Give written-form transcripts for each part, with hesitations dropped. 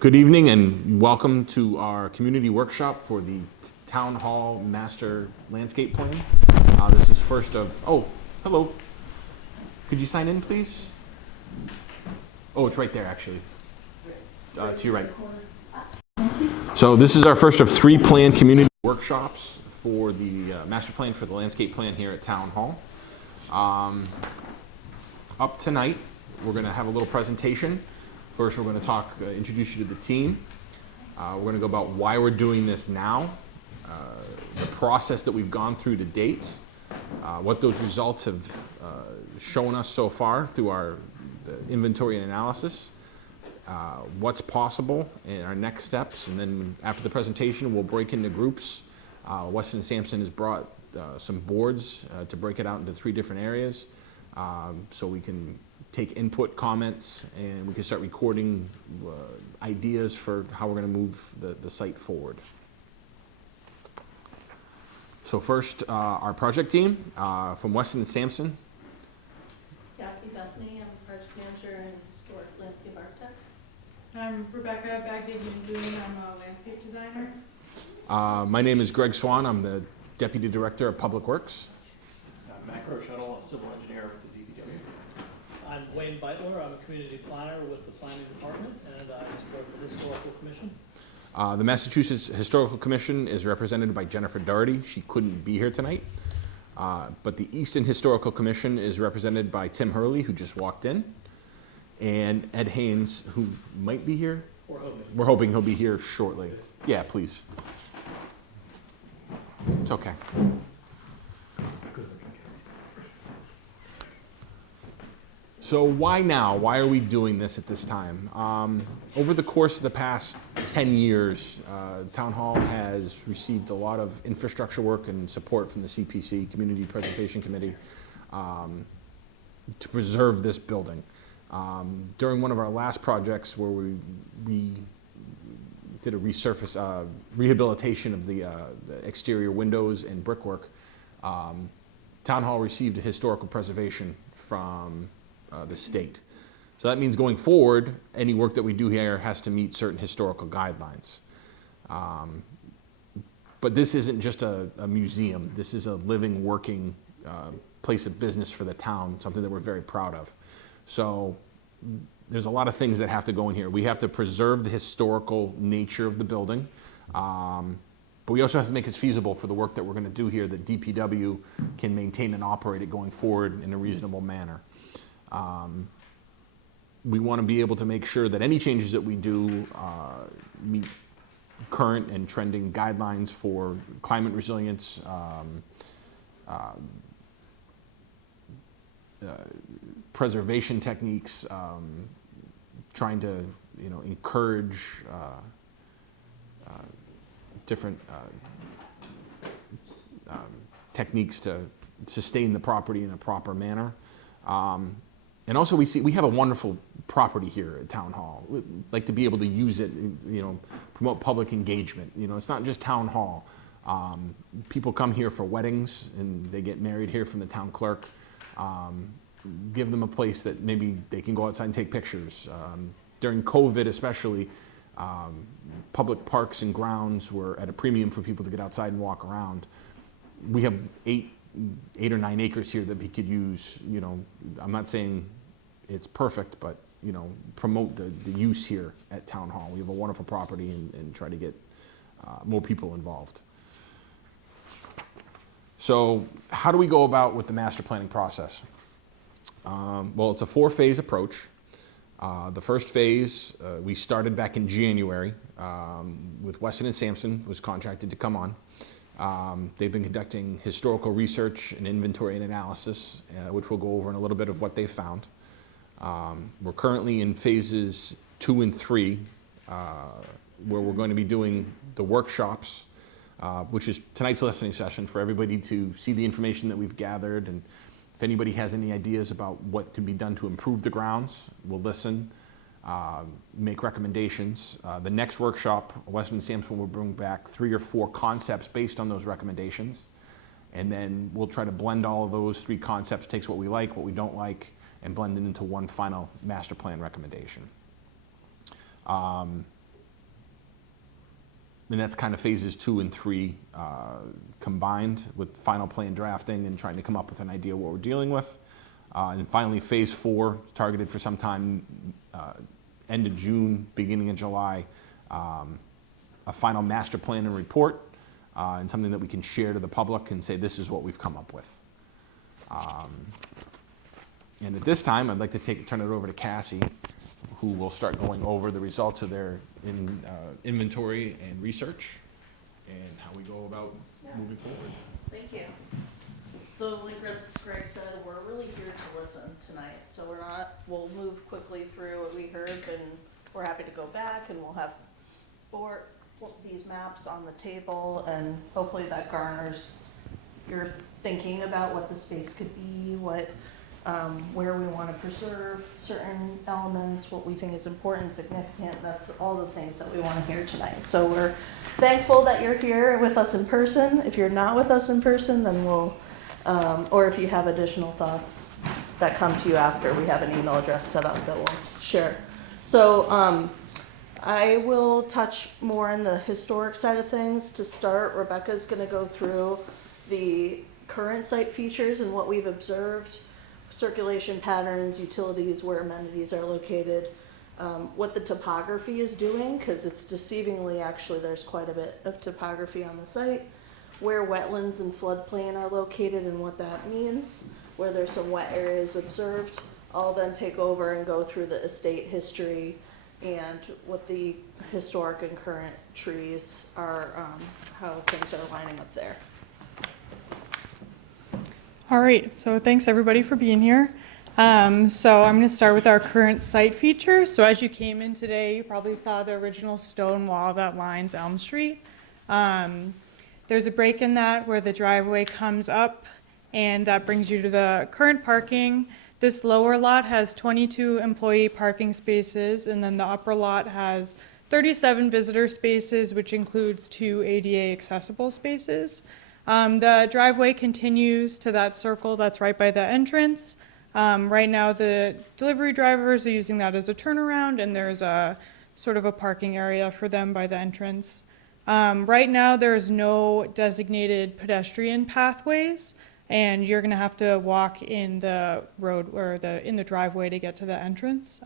Good evening and welcome to our community workshop for the Town Hall Master Landscape Plan. This is first of, hello. Could you sign in, please? Oh, it's right there, actually. To your right. So this is our first of 3 planned community workshops for the master plan for the landscape plan here at Town Hall. Up tonight, we're going to have a little presentation. First, we're going to introduce you to the team. We're going to go about why we're doing this now, the process that we've gone through to date, what those results have shown us so far through the inventory and analysis, what's possible and our next steps, and then after the presentation, we'll break into groups. Weston & Sampson has brought some boards to break it out into 3 different areas, so we can take input, comments, and we can start recording ideas for how we're going to move the site forward. So first, our project team from Weston & Sampson. Cassie Bethany, I'm project manager and historic landscape architect. I'm Rebecca Bagdagian-Boone, I'm a landscape designer. My name is Greg Swan, I'm the Deputy Director of Public Works. Matt Shuttle, a civil engineer with the DPW. I'm Wayne Beitler. I'm a community planner with the planning department, and I support the historical commission. The Massachusetts Historical Commission is represented by Jennifer Doherty. She couldn't be here tonight. But the Easton Historical Commission is represented by Tim Hurley, who just walked in, and Ed Haynes, who might be here. We're hoping he'll be here shortly. Yeah, please. It's okay. So why now? Why are we doing this at this time? Over the course of the past 10 years, Town Hall has received a lot of infrastructure work and support from the CPC, Community Preservation Committee, to preserve this building. During one of our last projects where we did a rehabilitation of the exterior windows and brickwork, Town Hall received a historical preservation from the state. So that means going forward, any work that we do here has to meet certain historical guidelines. But this isn't just a museum. This is a living, working place of business for the town, something that we're very proud of. So there's a lot of things that have to go in here. We have to preserve the historical nature of the building, but we also have to make it feasible for the work that we're going to do here, that DPW can maintain and operate it going forward in a reasonable manner. We want to be able to make sure that any changes that we do meet current and trending guidelines for climate resilience, preservation techniques, trying to encourage different techniques to sustain the property in a proper manner. And also we have a wonderful property here at Town Hall. We'd like to be able to use it, promote public engagement. It's not just Town Hall. People come here for weddings and they get married here from the town clerk. Give them a place that maybe they can go outside and take pictures. During COVID especially, public parks and grounds were at a premium for people to get outside and walk around. We have 8 or 9 acres here that we could use. I'm not saying it's perfect, but promote the use here at Town Hall. We have a wonderful property and try to get more people involved. So how do we go about with the master planning process? Well, it's a 4-phase approach. The first phase, we started back in January with Weston & Sampson was contracted to come on. They've been conducting historical research and inventory and analysis, which we'll go over in a little bit of what they found. We're currently in phases 2 and 3, where we're going to be doing the workshops, which is tonight's listening session for everybody to see the information that we've gathered, and if anybody has any ideas about what could be done to improve the grounds, we'll listen, make recommendations. The next workshop, Weston & Sampson will bring back 3 or 4 concepts based on those recommendations, and then we'll try to blend all of those 3 concepts, takes what we like, what we don't like, and blend it into one final master plan recommendation. And that's kind of phases 2 and 3 combined with final plan drafting and trying to come up with an idea what we're dealing with. And finally, phase 4, targeted for sometime end of June, beginning of July, a final master plan and report, and something that we can share to the public and say, this is what we've come up with. And at this time, I'd like to turn it over to Cassie, who will start going over the results of their inventory and research and how we go about moving forward. Thank you. So like Greg said, we're really here to listen tonight. So we'll move quickly through what we heard, and we're happy to go back, and we'll have these maps on the table, and hopefully that garners your thinking about what the space could be, where we want to preserve certain elements, what we think is important, significant. That's all the things that we want to hear tonight. So we're thankful that you're here with us in person. If you're not with us in person, then we'll, or if you have additional thoughts that come to you after, we have an email address set up that we'll share. So I will touch more on the historic side of things. To start, Rebecca's going to go through the current site features and what we've observed, circulation patterns, utilities, where amenities are located, what the topography is doing, because it's deceivingly, actually, there's quite a bit of topography on the site, where wetlands and floodplain are located and what that means, where there's some wet areas observed. I'll then take over and go through the estate history and what the historic and current trees are, how things are lining up there. All right, so thanks everybody for being here. So I'm going to start with our current site features. So as you came in today, you probably saw the original stone wall that lines Elm Street. There's a break in that where the driveway comes up, and that brings you to the current parking. This lower lot has 22 employee parking spaces, and then the upper lot has 37 visitor spaces, which includes 2 ADA accessible spaces. The driveway continues to that circle that's right by the entrance. Right now, the delivery drivers are using that as a turnaround, and there's a sort of a parking area for them by the entrance. Right now, there's no designated pedestrian pathways, and you're going to have to walk in the road or in the driveway to get to the entrance.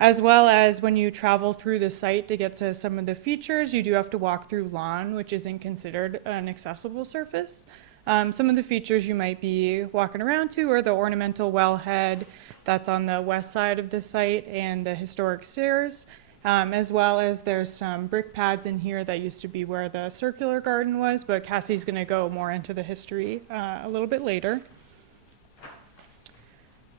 As well as when you travel through the site to get to some of the features, you do have to walk through lawn, which isn't considered an accessible surface. Some of the features you might be walking around to are the ornamental wellhead that's on the west side of the site and the historic stairs, as well as there's some brick pads in here that used to be where the circular garden was, but Cassie's going to go more into the history a little bit later.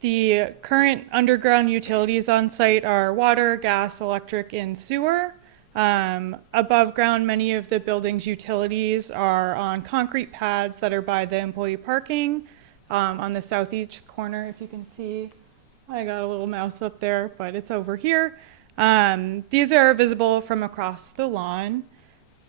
The current underground utilities on site are water, gas, electric, and sewer. Above ground, many of the building's utilities are on concrete pads that are by the employee parking. On the southeast corner, if you can see, I got a little mouse up there, but it's over here. These are visible from across the lawn.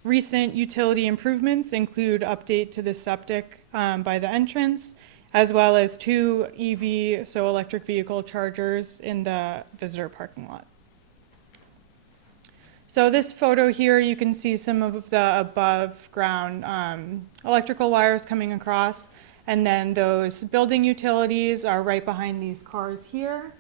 Recent utility improvements include update to the septic by the entrance, as well as 2 EV, so electric vehicle chargers in the visitor parking lot. So this photo here, you can see some of the above ground electrical wires coming across, and then those building utilities are right behind these cars here.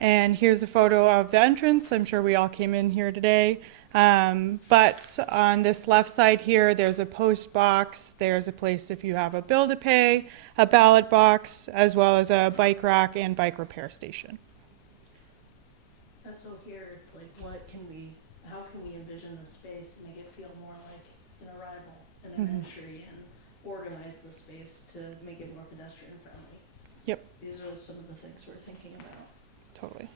And here's a photo of the entrance. I'm sure we all came in here today. But on this left side here, there's a post box. There's a place if you have a bill to pay, a ballot box, as well as a bike rack and bike repair station. And so here, it's like, how can we envision the space to make it feel more like an arrival and an entry, and organize the space to make it more pedestrian friendly? Yep. These are some of the things we're thinking about. Totally.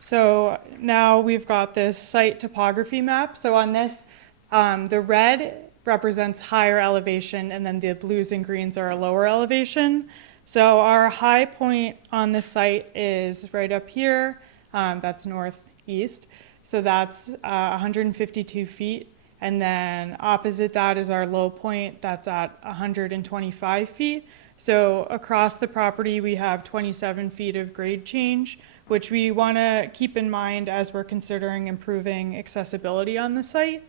So now we've got this site topography map. So on this, the red represents higher elevation, and then the blues and greens are a lower elevation. So our high point on the site is right up here. That's northeast. So that's 152 feet. And then opposite that is our low point. That's at 125 feet. So across the property, we have 27 feet of grade change, which we want to keep in mind as we're considering improving accessibility on the site.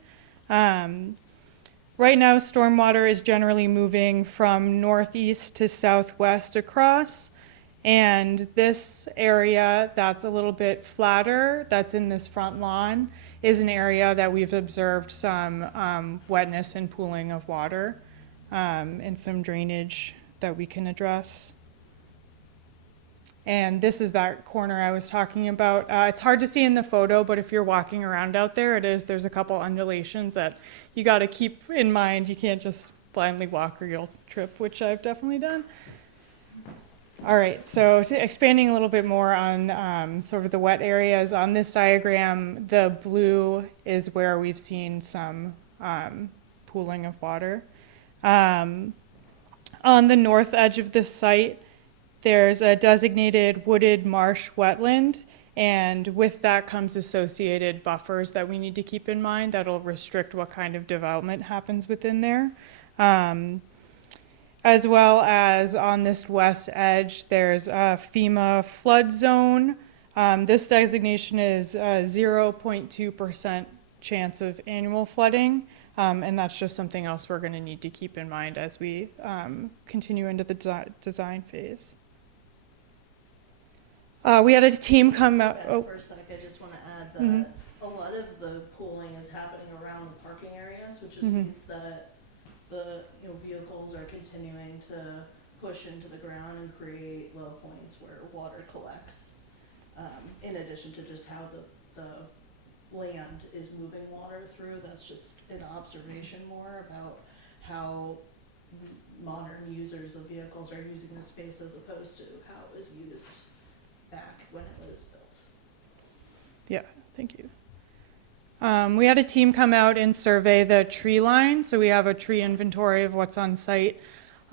Right now, stormwater is generally moving from northeast to southwest across. And this area that's a little bit flatter, that's in this front lawn, is an area that we've observed some wetness and pooling of water, and some drainage that we can address. And this is that corner I was talking about. It's hard to see in the photo, but if you're walking around out there, there's a couple undulations that you got to keep in mind. You can't just blindly walk or you'll trip, which I've definitely done. All right, so expanding a little bit more on sort of the wet areas, on this diagram, the blue is where we've seen some pooling of water. On the north edge of the site, there's a designated wooded marsh wetland, and with that comes associated buffers that we need to keep in mind that'll restrict what kind of development happens within there. As well as on this west edge, there's a FEMA flood zone. This designation is 0.2% chance of annual flooding, and that's just something else we're going to need to keep in mind as we continue into the design phase. We had a team come out. For a sec, I just want to add that a lot of the pooling is happening around the parking areas, which just means that the vehicles are continuing to push into the ground and create low points where water collects. In addition to just how the land is moving water through, that's just an observation more about how modern users of vehicles are using the space as opposed to how it was used back when it was built. Yeah, thank you. We had a team come out and survey the tree line, so we have a tree inventory of what's on site.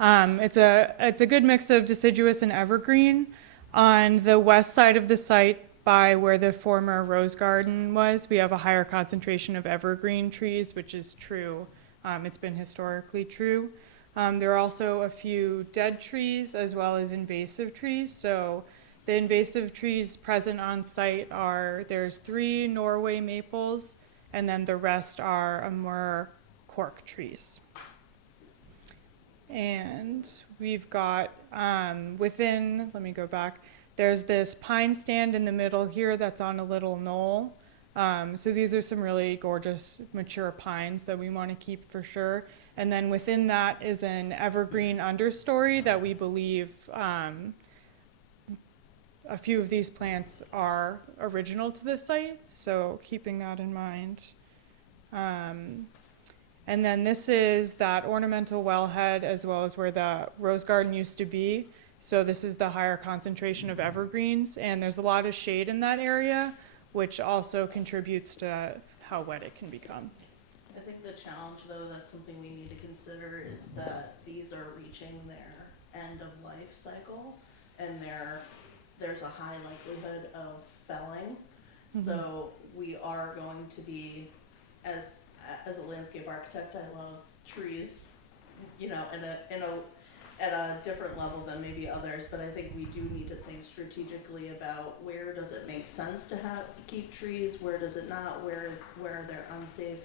It's a good mix of deciduous and evergreen. On the west side of the site, by where the former rose garden was, we have a higher concentration of evergreen trees, which is true. It's been historically true. There are also a few dead trees as well as invasive trees. So the invasive trees present on site there's 3 Norway maples, and then the rest are Amur cork trees. And we've got let me go back, there's this pine stand in the middle here that's on a little knoll. So these are some really gorgeous mature pines that we want to keep for sure. And then within that is an evergreen understory that we believe a few of these plants are original to this site, so keeping that in mind. And then this is that ornamental wellhead as well as where the rose garden used to be. So this is the higher concentration of evergreens, and there's a lot of shade in that area, which also contributes to how wet it can become. I think the challenge, though, that's something we need to consider is that these are reaching their end of life cycle, and there's a high likelihood of felling. So we are going to be, as a landscape architect, I love trees, at a different level than maybe others, but I think we do need to think strategically about where does it make sense to keep trees, where does it not, where are there unsafe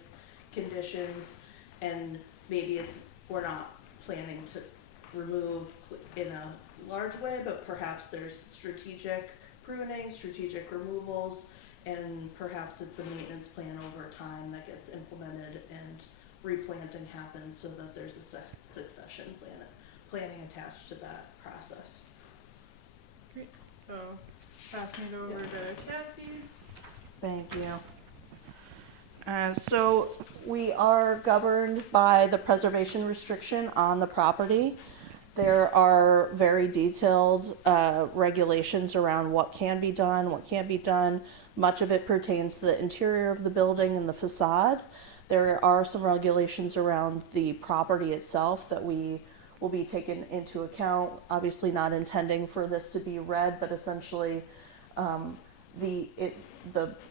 conditions, and maybe we're not planning to remove in a large way, but perhaps there's strategic pruning, strategic removals, and perhaps it's a maintenance plan over time that gets implemented and replanting happens so that there's a succession planning attached to that process. Great. So passing it over to Cassie. Thank you. So we are governed by the preservation restriction on the property. There are very detailed regulations around what can be done, what can't be done. Much of it pertains to the interior of the building and the facade. There are some regulations around the property itself that we will be taken into account. Obviously not intending for this to be read, but essentially the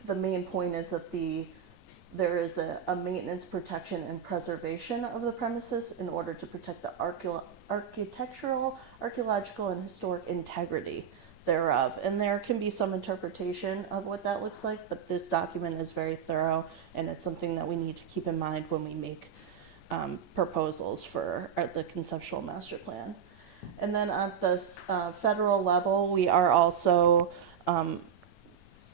main point is that there is a maintenance, protection, and preservation of the premises in order to protect the architectural, archaeological, and historic integrity thereof. And there can be some interpretation of what that looks like, but this document is very thorough, and it's something that we need to keep in mind when we make proposals for the conceptual master plan. And then at the federal level, we are also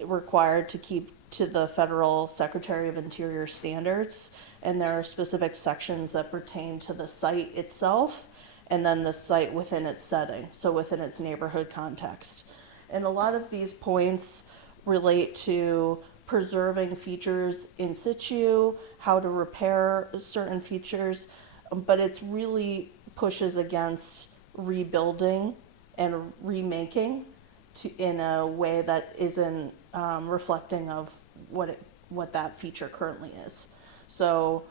required to keep to the Federal Secretary of Interior standards, and there are specific sections that pertain to the site itself and then the site within its setting, so within its neighborhood context. And a lot of these points relate to preserving features in situ, how to repair certain features, but it's really pushes against rebuilding and remaking in a way that isn't reflecting of what that feature currently is. So,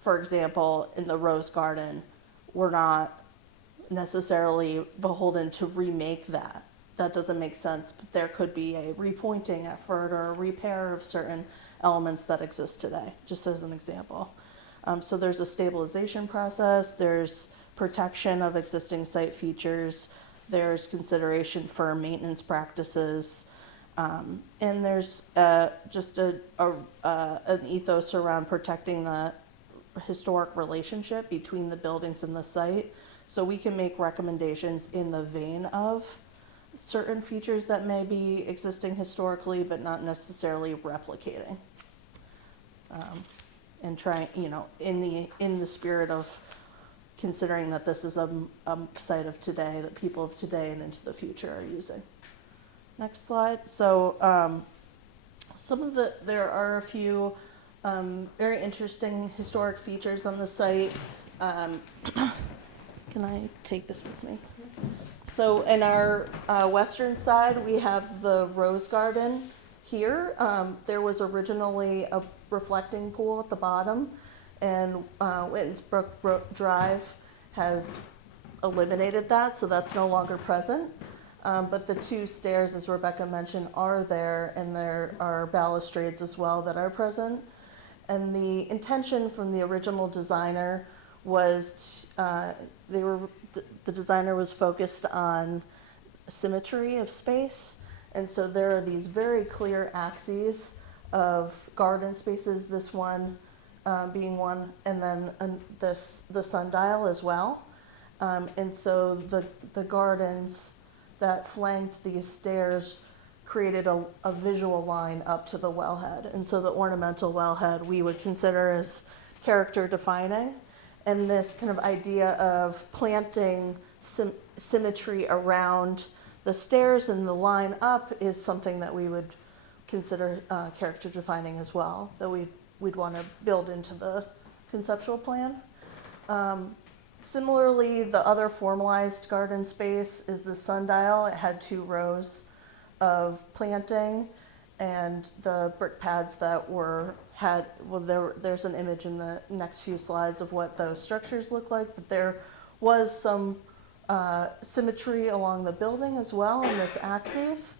for example, in the Rose Garden, we're not necessarily beholden to remake that. That doesn't make sense, but there could be a repointing effort or a repair of certain elements that exist today, just as an example. So there's a stabilization process, there's protection of existing site features, there's consideration for maintenance practices, and there's just an ethos around protecting the historic relationship between the buildings and the site. So we can make recommendations in the vein of certain features that may be existing historically, but not necessarily replicating. And trying, in the spirit of considering that this is a site of today, that people of today and into the future are using. Next slide. So there are a few very interesting historic features on the site. Can I take this with me? So in our western side, we have the Rose Garden here. There was originally a reflecting pool at the bottom, and Wittensbrook Drive has eliminated that, so that's no longer present. But the two stairs, as Rebecca mentioned, are there, and there are balustrades as well that are present. And the intention from the original designer was the designer was focused on symmetry of space, and so there are these very clear axes of garden spaces, this one being one, and then the sundial as well. And so the gardens that flanked these stairs created a visual line up to the wellhead. And so the ornamental wellhead we would consider as character defining. And this kind of idea of planting symmetry around the stairs and the line up is something that we would consider character defining as well, that we'd want to build into the conceptual plan. Similarly, the other formalized garden space is the sundial. It had 2 rows of planting, and the brick pads that there's an image in the next few slides of what those structures look like, but there was some symmetry along the building as well in this axis.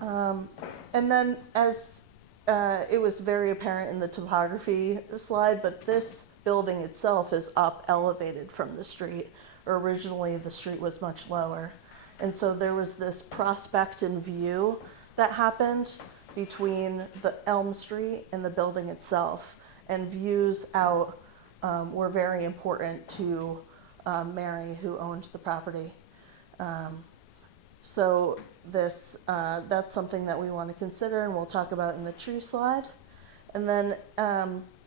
And then as it was very apparent in the topography slide, but this building itself is up elevated from the street. Originally, the street was much lower. And so there was this prospect and view that happened between the Elm Street and the building itself. And views out were very important to Mary, who owned the property. So that's something that we want to consider, and we'll talk about in the tree slide. And then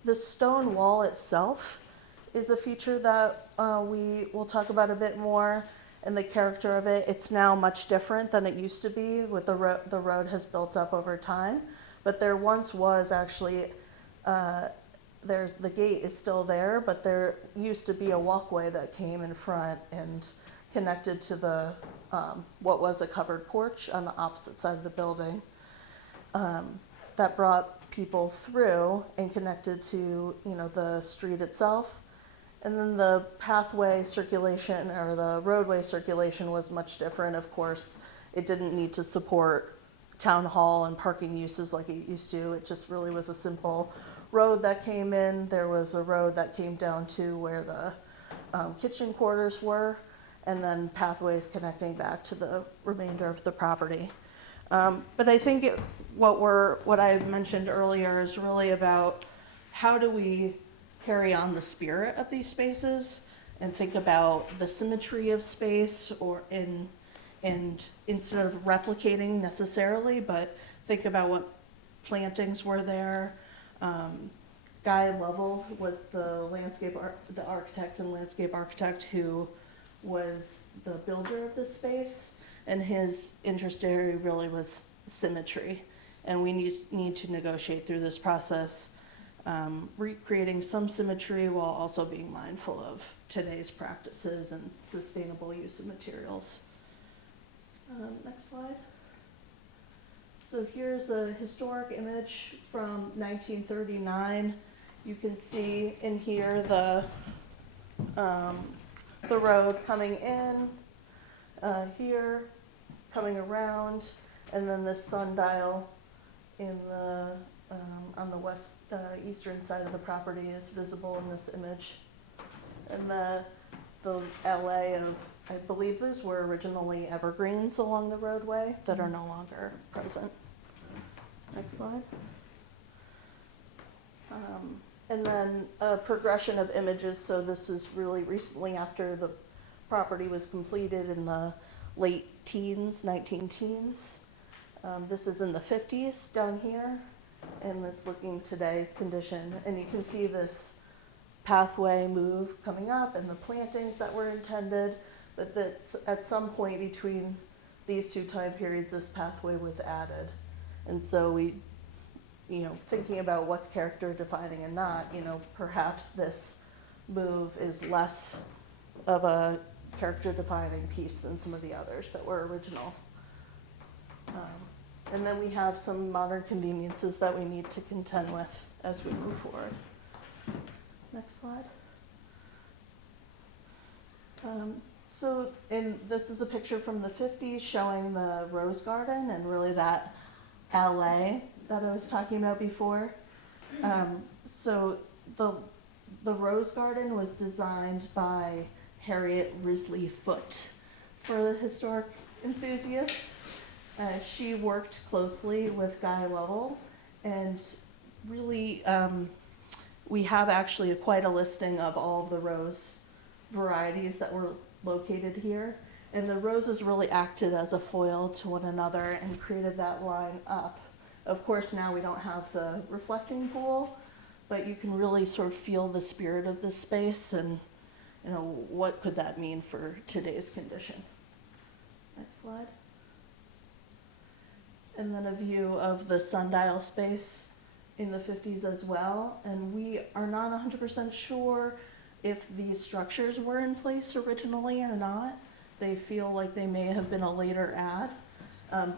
the stone wall itself is a feature that we will talk about a bit more, and the character of it. It's now much different than it used to be. With the road has built up over time, but there once was actually the gate is still there, but there used to be a walkway that came in front and connected to the what was a covered porch on the opposite side of the building that brought people through and connected to the street itself. And then the pathway circulation or the roadway circulation was much different. Of course, it didn't need to support town hall and parking uses like it used to. It just really was a simple road that came in. There was a road that came down to where the kitchen quarters were, and then pathways connecting back to the remainder of the property. But I think what I mentioned earlier is really about how do we carry on the spirit of these spaces and think about the symmetry of space, and instead of replicating necessarily, but think about what plantings were there. Guy Lovell was the architect and landscape architect who was the builder of this space, and his interest area really was symmetry. And we need to negotiate through this process, recreating some symmetry while also being mindful of today's practices and sustainable use of materials. Next slide. So here's a historic image from 1939. You can see in here the road coming in, here, coming around, and then this sundial in the on the west eastern side of the property is visible in this image. And the LA of, I believe these were originally evergreens along the roadway that are no longer present. Next slide. And then a progression of images. So this is really recently after the property was completed in the late teens, 19-teens. This is in the 50s down here, and this looking today's condition. And you can see this pathway move coming up and the plantings that were intended, but that's at some point between these two time periods, this pathway was added. And so we, thinking about what's character defining and not, perhaps this move is less of a character defining piece than some of the others that were original. And then we have some modern conveniences that we need to contend with as we move forward. Next slide. This is a picture from the 50s showing the rose garden and really that alley that I was talking about before. So the rose garden was designed by Harriet Risley Foote for the historic enthusiasts. She worked closely with Guy Lovell, and really we have actually quite a listing of all of the rose varieties that were located here. And the roses really acted as a foil to one another and created that line up. Of course, now we don't have the reflecting pool, but you can really sort of feel the spirit of this space and, what could that mean for today's condition. Next slide. And then a view of the sundial space in the 50s as well. And we are not 100% sure if these structures were in place originally or not. They feel like they may have been a later add.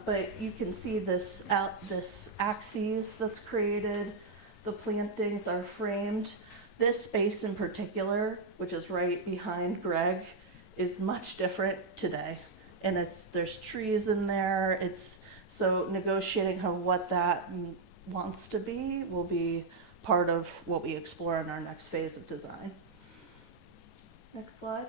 But you can see this axis that's created. The plantings are framed. This space in particular, which is right behind Greg, is much different today. And there's trees in there. So negotiating what that wants to be will be part of what we explore in our next phase of design. Next slide.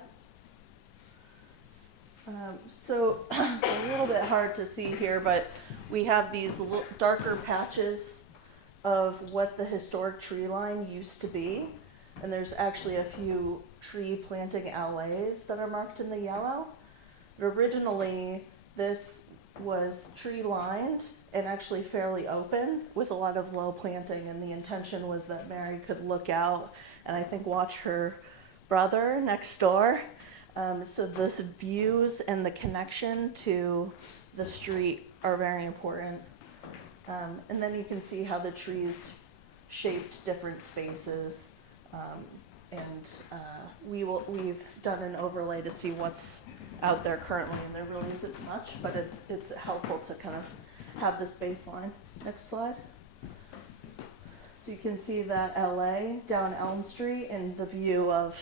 So a little bit hard to see here, but we have these darker patches of what the historic tree line used to be. And there's actually a few tree planting alleys that are marked in the yellow. But originally, this was tree lined and actually fairly open with a lot of low planting, and the intention was that Mary could look out and I think watch her brother next door. So those views and the connection to the street are very important. And then you can see how the trees shaped different spaces. We've done an overlay to see what's out there currently, and there really isn't much, but it's helpful to kind of have this baseline. Next slide. So you can see that LA down Elm Street and the view of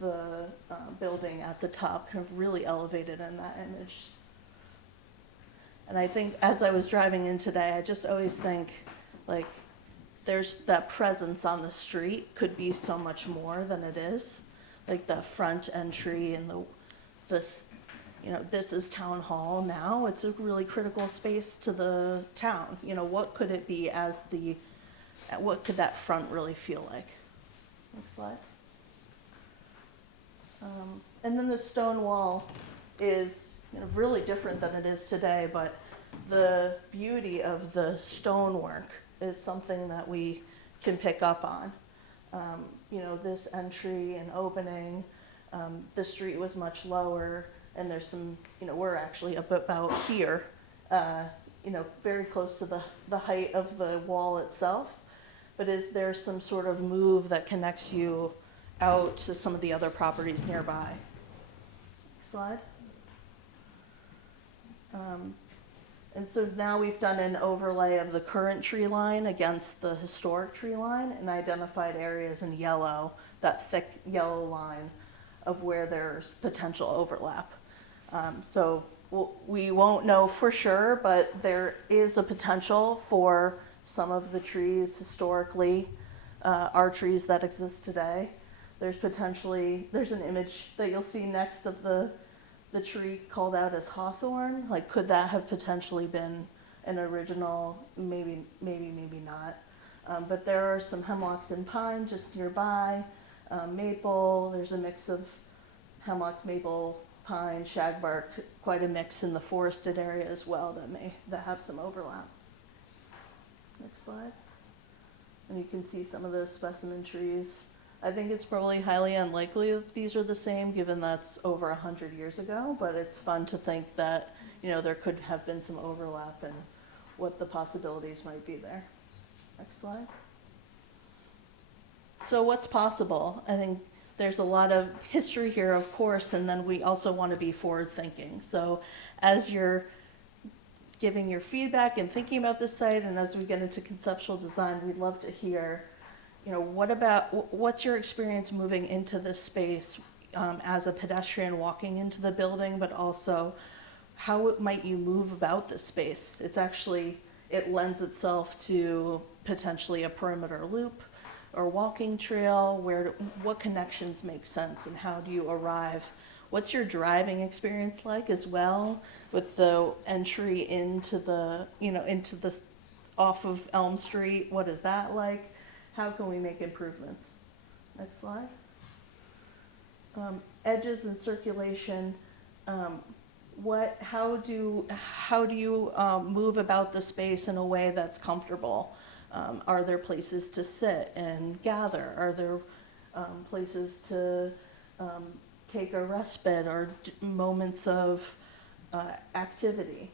the building at the top kind of really elevated in that image. And I think as I was driving in today, I just always think like there's that presence on the street could be so much more than it is. Like the front entry and this, this is town hall now, it's a really critical space to the town. What could it be what could that front really feel like? Next slide. And then the stone wall is really different than it is today, but the beauty of the stonework is something that we can pick up on. This entry and opening, the street was much lower, and there's some, we're actually up about here, very close to the height of the wall itself. But is there some sort of move that connects you out to some of the other properties nearby? Next slide. And so now we've done an overlay of the current tree line against the historic tree line and identified areas in yellow, that thick yellow line of where there's potential overlap. So we won't know for sure, but there is a potential for some of the trees historically are trees that exist today. There's an image that you'll see next of the tree called out as hawthorn. Like, could that have potentially been an original? Maybe not. But there are some hemlocks and pine just nearby. Maple, there's a mix of hemlocks, maple, pine, shagbark, quite a mix in the forested area as well that have some overlap. Next slide. And you can see some of those specimen trees. I think it's probably highly unlikely that these are the same, given that's over 100 years ago, but it's fun to think that, there could have been some overlap and what the possibilities might be there. Next slide. So what's possible? I think there's a lot of history here, of course, and then we also want to be forward-thinking. So as you're giving your feedback and thinking about this site, and as we get into conceptual design, we'd love to hear, what's your experience moving into this space as a pedestrian walking into the building, but also how might you move about this space? It lends itself to potentially a perimeter loop or walking trail. What connections make sense, and how do you arrive? What's your driving experience like as well, with the entry into the off of Elm Street? What is that like? How can we make improvements? Next slide. Edges and circulation. How do you move about the space in a way that's comfortable? Are there places to sit and gather? Are there places to take a respite or moments of activity?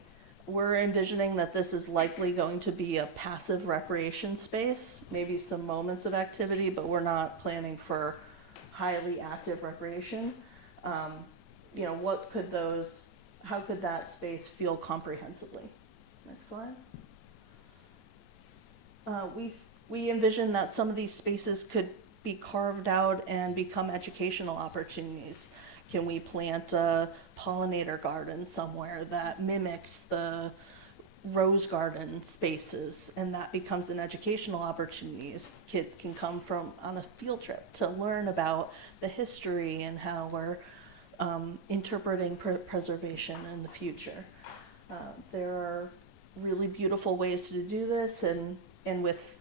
We're envisioning that this is likely going to be a passive recreation space, maybe some moments of activity, but we're not planning for highly active recreation. How could that space feel comprehensively? Next slide. We envision that some of these spaces could be carved out and become educational opportunities. Can we plant a pollinator garden somewhere that mimics the rose garden spaces, and that becomes an educational opportunity? Kids can come on a field trip to learn about the history and how we're interpreting preservation in the future. There are really beautiful ways to do this, and with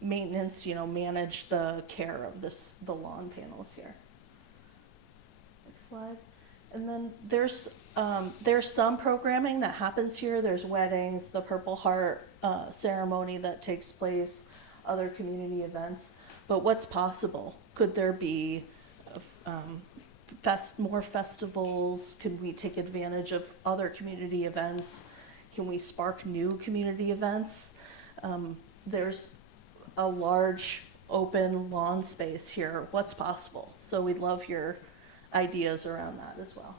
maintenance, manage the care of the lawn panels here. Next slide. And then there's some programming that happens here. There's weddings, the Purple Heart ceremony that takes place, other community events. But what's possible? Could there be more festivals? Could we take advantage of other community events? Can we spark new community events? There's a large open lawn space here. What's possible? So we'd love your ideas around that as well.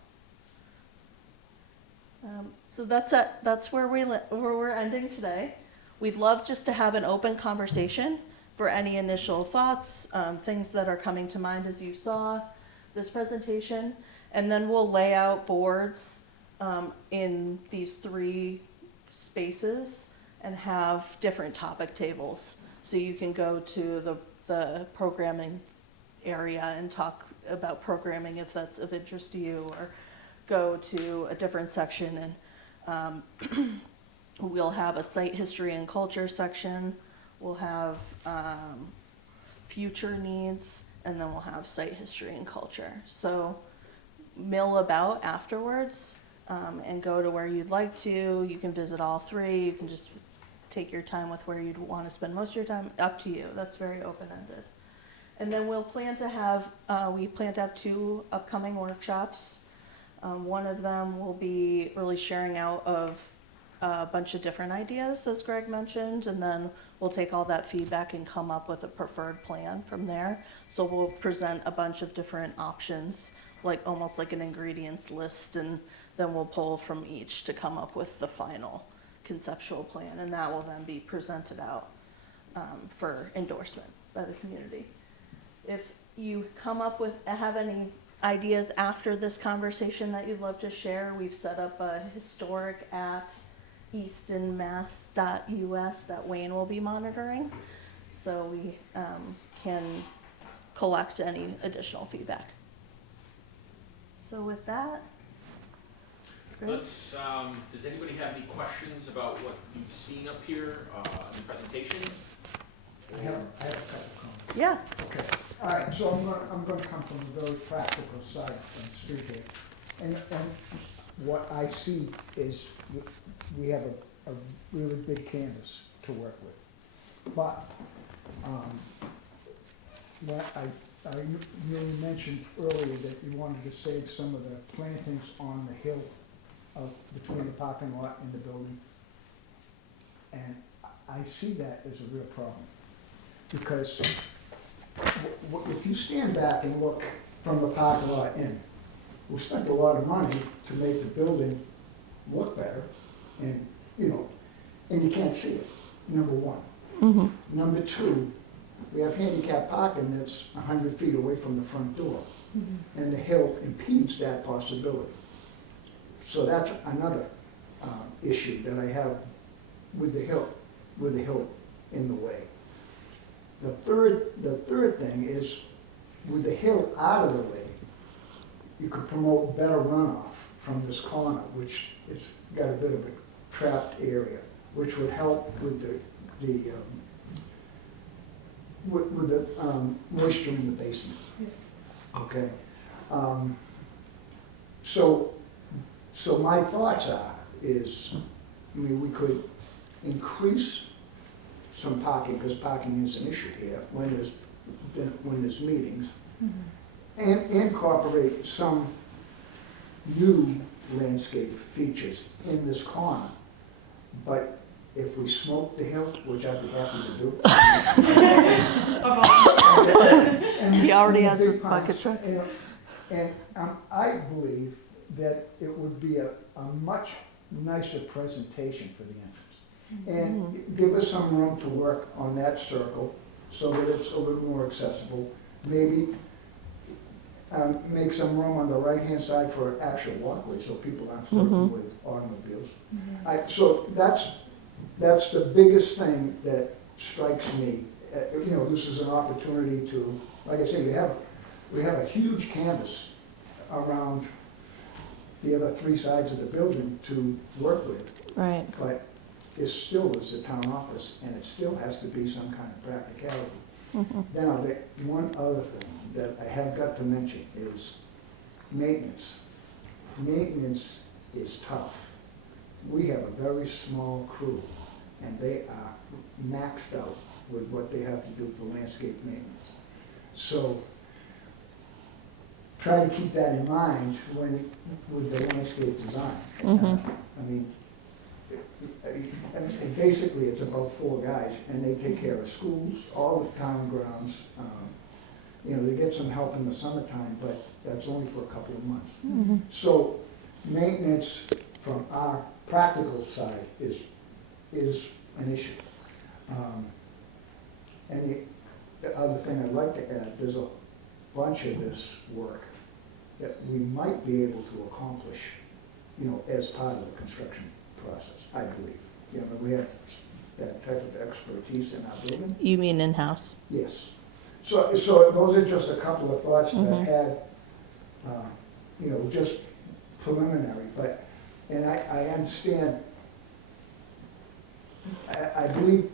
So that's where we're ending today. We'd love just to have an open conversation for any initial thoughts, things that are coming to mind as you saw this presentation, and then we'll lay out boards in these 3 spaces and have different topic tables. So you can go to the programming area and talk about programming if that's of interest to you, or go to a different section and we'll have a site history and culture section, we'll have future needs, and then we'll have site history and culture. So mill about afterwards and go to where you'd like to. You can visit all three. You can just take your time with where you'd want to spend most of your time. Up to you. That's very open-ended. And then we plan to have 2 upcoming workshops. One of them will be really sharing out of a bunch of different ideas, as Greg mentioned, and then we'll take all that feedback and come up with a preferred plan from there. So we'll present a bunch of different options, like almost like an ingredients list, and then we'll pull from each to come up with the final conceptual plan, and that will then be presented out for endorsement by the community. If you have any ideas after this conversation that you'd love to share, we've set up a historic at eastonmass.us that Wayne will be monitoring, so we can collect any additional feedback. So with that, great. Does anybody have any questions about what you've seen up here in the presentation? I have a couple comments. Yeah. Okay, all right, so I'm gonna come from a very practical side of the street here. And what I see is we have a really big canvas to work with. But, you mentioned earlier that you wanted to save some of the plantings on the hill between the parking lot and the building. And I see that as a real problem. Because if you stand back and look from the parking lot in, we spent a lot of money to make the building look better, and, and you can't see it, number one. Mm-hmm. Number two, we have handicap parking that's 100 feet away from the front door, and the hill impedes that possibility. So that's another issue that I have with the hill in the way. The third thing is, with the hill out of the way, you could promote better runoff from this corner, which it's got a bit of a trapped area, which would help with the moisture in the basement. Okay. So my thoughts we could increase some parking, because parking is an issue here when there's meetings, and incorporate some new landscape features in this corner. But if we smoke the hill, which I'd be happy to do. He already has big his bucket truck. And I believe that it would be a much nicer presentation for the entrance. And give us some room to work on that circle so that it's a little more accessible. Maybe make some room on the right-hand side for actual walkways so people aren't flirting with automobiles. So that's the biggest thing that strikes me. This is an opportunity to, like I say, we have a huge canvas around the other 3 sides of the building to work with. Right. But it still is a town office, and it still has to be some kind of practicality. Now, the one other thing that I have got to mention is maintenance. Maintenance is tough. We have a very small crew, and they are maxed out with what they have to do for landscape maintenance. So try to keep that in mind with the landscape design. And basically, it's about 4 guys, and they take care of schools, all the town grounds. They get some help in the summertime, but that's only for a couple of months. So maintenance from our practical side is an issue. And the other thing I'd like to add, there's a bunch of this work that we might be able to accomplish, as part of the construction process, I believe. We have that type of expertise in our building. You mean in-house? Yes. So those are just a couple of thoughts that I've had, just preliminary, but, and I understand, I believe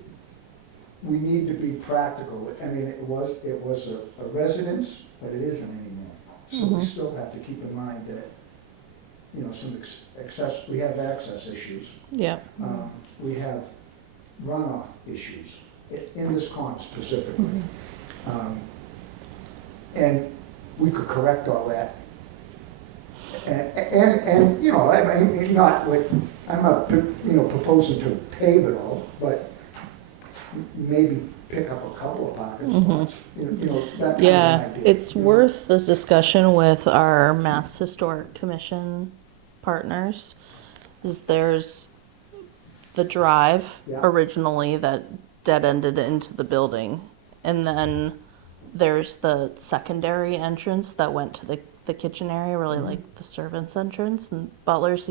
we need to be practical. I mean, it was a residence, but it isn't anymore. So we still have to keep in mind that, some we have access issues. Yeah. We have runoff issues in this corner specifically. And we could correct all that. And I mean, not like, I'm not, proposing to pave it all, but maybe pick up a couple of parking spots, that kind Yeah, of idea. it's worth this discussion with our Mass Historic Commission partners. Is there's the drive Yeah. originally that dead-ended into the building. And then there's the secondary entrance that went to the kitchen area, really like the servants' entrance and butlers,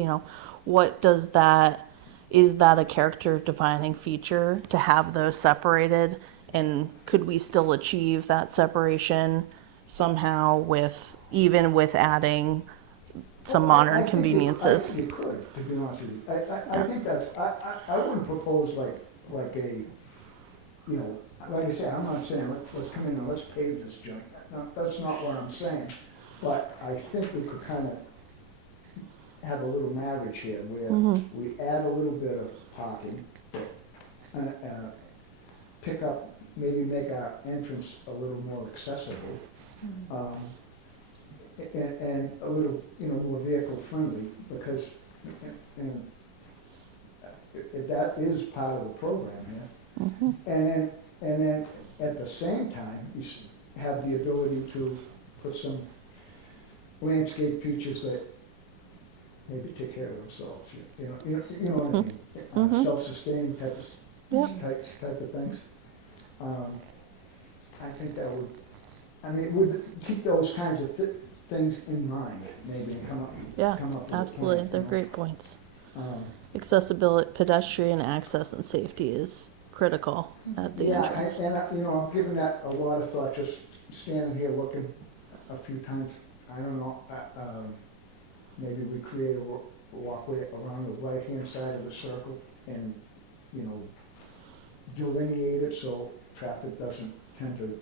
what does that, is that a character defining feature to have those separated? And could we still achieve that separation somehow even with adding some Well, I modern think conveniences? I think you could, to be honest with you. I think that, I wouldn't propose like a, like I said, I'm not saying, let's come in and let's pave this joint. No, that's not what I'm saying. But I think we could kind of have a little marriage here where we add a little bit of parking, and pick up, maybe make our entrance a little more accessible. And a little, more vehicle friendly, because, that is part of the program here. And then at the same time, you have the ability to put some landscape features that maybe take care of themselves, you know what I mean? Self-sustaining type of things. I think that would keep those kinds of things in mind, maybe, and come up with a plan. Absolutely, they're great points. Accessibility, pedestrian access and safety is critical at the entrance. I'm giving that a lot of thought, just standing here looking a few times. I don't know, maybe we create a walkway around the right-hand side of the circle and, delineate it so traffic doesn't tend to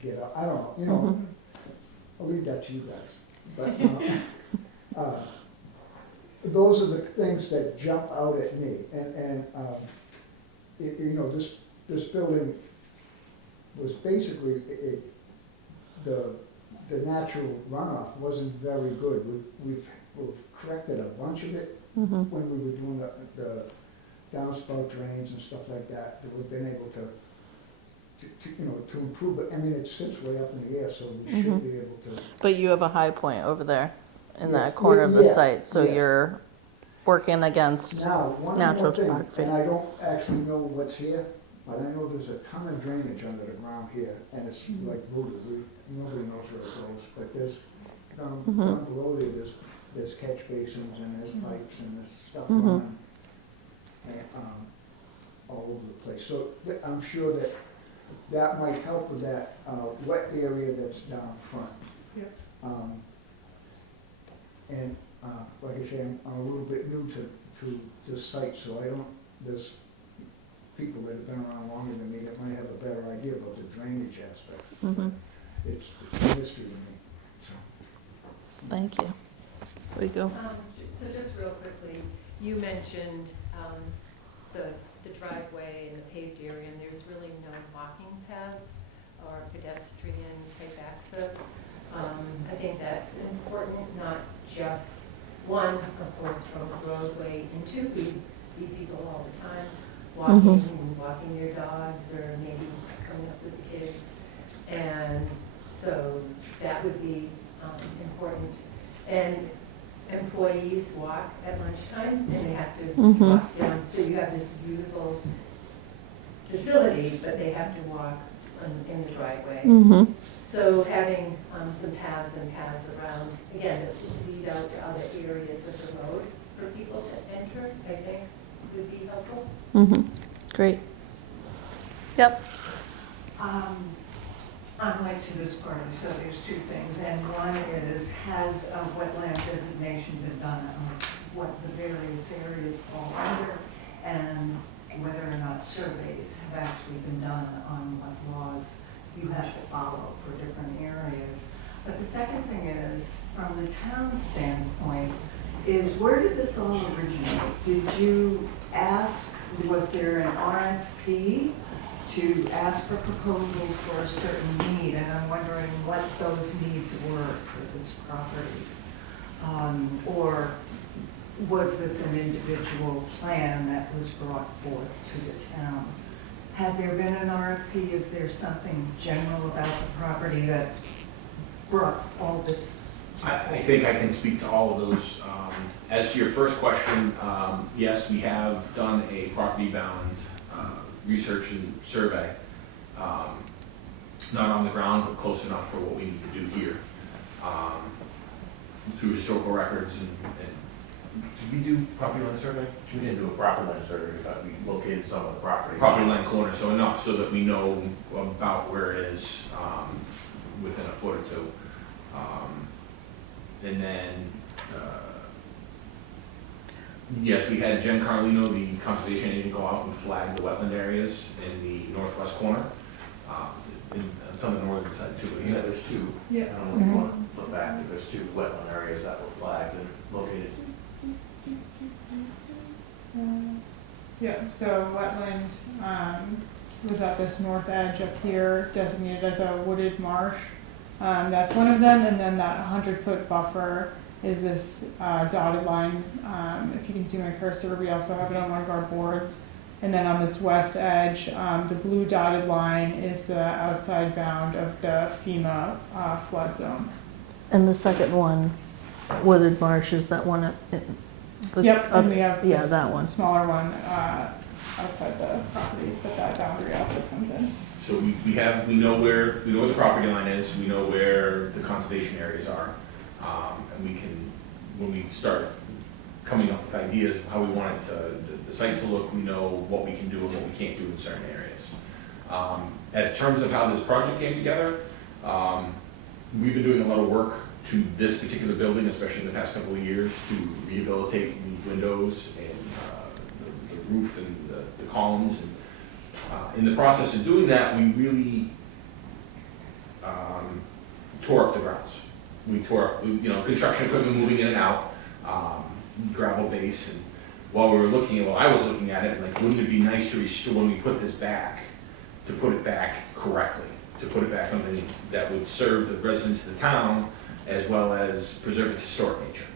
get up. I don't know, I'll leave that to you guys. But those are the things that jump out at me. And this building was basically, the natural runoff wasn't very good. We've corrected a bunch of it when we were doing the downspout drains and stuff like that. That we've been able to improve it. I mean, it sits way up in the air, so we should be able to. But you have a high point over there in Yeah, that corner of the yeah, site, so yeah. you're working against Now, one natural more thing, topography. and I don't actually know what's here, but I know there's a ton of drainage under the ground here, and it's like rooted. Nobody knows where it goes, but there's, down below there, there's catch basins and there's pipes and there's stuff running all over the place. So I'm sure that might help with that wet area that's down front. Yep. And like I say, I'm a little bit new to this site, so there's people that have been around longer than me that might have a better idea about the drainage aspect. It's a mystery to me, so. Thank you. There you go. So just real quickly, you mentioned the driveway and the paved area, and there's really no walking paths or pedestrian type access. I think that's important, not just one, of course, from the roadway into, we see people all the time walking their dogs or maybe coming up with the kids. And so that would be important. And employees walk at lunchtime and they have to walk down. So you have this beautiful facility, but they have to walk in the driveway. So having some paths and paths around, again, that would lead out to other areas of the road for people to enter, I think would be helpful. Great. Yep. I'm late to this party, so there's two things. And one is, has a wetland designation been done on what the various areas fall under? And whether or not surveys have actually been done on what laws you have to follow for different areas. But the second thing is, from the town standpoint, is where did this all originate? Did you ask, was there an RFP to ask for proposals for a certain need? And I'm wondering what those needs were for this property. Or was this an individual plan that was brought forth to the town? Had there been an RFP, is there something general about the property that brought all this? I think I can speak to all of those. As to your first question, yes, we have done a property-bound research and survey. Not on the ground, but close enough for what we need to do here. Through historical records and did we do property line survey? We didn't do a property line survey, but we located some of the property. Property line corner, so enough so that we know about where it is within a foot or two. And then, yes, we had Jen Carlino, the conservation agent, go out and flag the wetland areas in the northwest corner. And it's on the northern side too. Yeah, there's two. Yeah. I don't know if you want to look back, but there's two wetland areas that were flagged and located. Yeah, so wetland, was at this north edge up here, designated as a wooded marsh. That's one of them, and then that 100-foot buffer is this dotted line. If you can see my cursor, we also have it on one of our boards. And then on this west edge, the blue dotted line is the outside bound of the FEMA flood zone. And the second one, wooded marsh, is that one? Yep, and we have Yeah, this that one. smaller one outside the property, but that boundary also comes in. So we know where the property line is, we know where the conservation areas are. And we can, when we start coming up with ideas of how we want it the site to look, we know what we can do and what we can't do in certain areas. As terms of how this project came together, we've been doing a lot of work to this particular building, especially in the past couple of years, to rehabilitate the windows and the roof and the columns. And in the process of doing that, we really tore up the grounds. We tore up, construction equipment moving in and out, gravel base. And while we were I was looking at it, like, wouldn't it be nice to restore, when we put this back, to put it back correctly, to put it back something that would serve the residents of the town as well as preserve its historic nature.